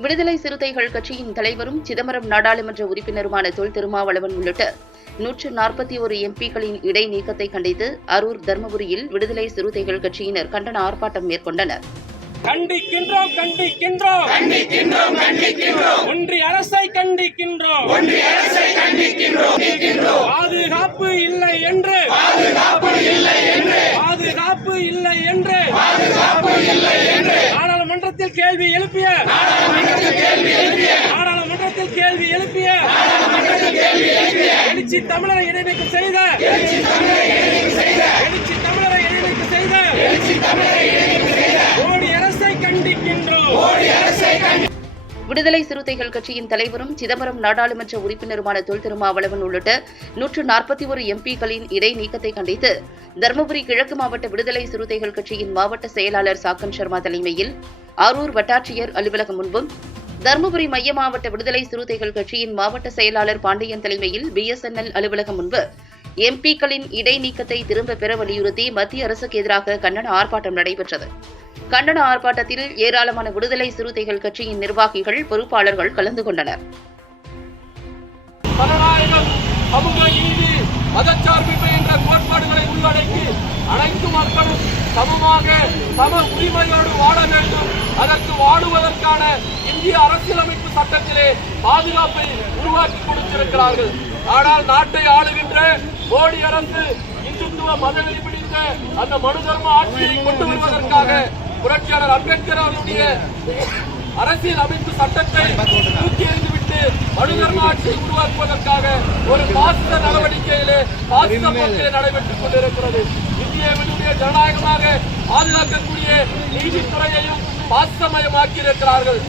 விடுதலை சிறுத்தைகள் கட்சியின் தலைவரும் சிதம்பரம் நாடாளுமன்ற உறுப்பினருமான தொல் திருமாவளவன் உள்ளிட்ட நூற்று நாற்பத்தி ஒரு எம்பிக்களின் இடைநீக்கத்தை கண்டித்து அரூர் தர்மபுரியில் விடுதலை சிறுத்தைகள் கட்சியினர் கண்டன ஆர்ப்பாட்டம் மேற்கொண்டனர். கண்டிக்கின்றோம் கண்டிக்கின்றோம். கண்டிக்கின்றோம் கண்டிக்கின்றோம். ஒன்றிய அரசை கண்டிக்கின்றோம். ஒன்றிய அரசை கண்டிக்கின்றோம். பாதுகாப்பு இல்லை என்று. பாதுகாப்பு இல்லை என்று. பாதுகாப்பு இல்லை என்று. பாதுகாப்பு இல்லை என்று. நாடாளுமன்றத்தில் கேள்வி எழுப்பிய. நாடாளுமன்றத்தில் கேள்வி எழுப்பிய. எழுச்சி தமிழரை இடைநீக்கம் செய்த. எழுச்சி தமிழரை இடைநீக்கம் செய்த. எழுச்சி மோடி அரசை கண்டிக்கின்றோம். விடுதலை சிறுத்தைகள் கட்சியின் தலைவரும் சிதம்பரம் நாடாளுமன்ற உறுப்பினருமான தொல் திருமாவளவன் உள்ளிட்ட நூற்று நாற்பத்தி ஒரு எம்பிக்களின் இடைநீக்கத்தை கண்டித்து தருமபுரி கிழக்கு மாவட்ட விடுதலை சிறுத்தைகள் கட்சியின் மாவட்ட செயலாளர் சாக்கன் சர்மா தலைமையில் அரூர் வட்டாட்சியர் அலுவலகம் முன்பும் தருமபுரி மைய மாவட்ட விடுதலை சிறுத்தைகள் கட்சியின் மாவட்ட செயலாளர் பாண்டியன் தலைமையில் பிஎஸ்என்எல் அலுவலகம் முன்பு எம்பிக்களின் இடைநீக்கத்தை திரும்ப பெற வலியுறுத்தி மத்திய அரசுக்கு எதிராக கண்டன ஆர்ப்பாட்டம் நடைபெற்றது. கண்டன ஆர்ப்பாட்டத்தில் ஏராளமான விடுதலை சிறுத்தைகள் கட்சியின் நிர்வாகிகள் பொறுப்பாளர்கள் கலந்து கொண்டனர். சமூக என்ற சம உரிமையோடு வாழ வேண்டும். அதற்கு வாழுவதற்கான இந்திய அரசியலமைப்பு சட்டத்திலே பாதுகாப்பை உருவாக்கி கொடுத்திருக்கிறார்கள். ஆனால் நாட்டை ஆளுகின்ற மோடி அரசு இந்துத்துவ மதவெறி பிடித்த அந்த மனு தர்ம ஆட்சியை கொண்டு வருவதற்காக புரட்சியாளர் அம்பேத்கர் அவருடைய அரசியல் அமைப்பு சட்டத்தை தூக்கி எறிந்துவிட்டு மனுதர்ம ஆட்சியை உருவாக்குவதற்காக ஒரு பாசித நடவடிக்கையிலே பாசித போக்கிலே நடைபெற்றுக் கொண்டிருக்கிறது. இந்தியாவினுடைய ஜனநாயகமாக பாதுகாக்கக்கூடிய நீதித்துறையையும் பாசமயமாக்கி இருக்கிறார்கள்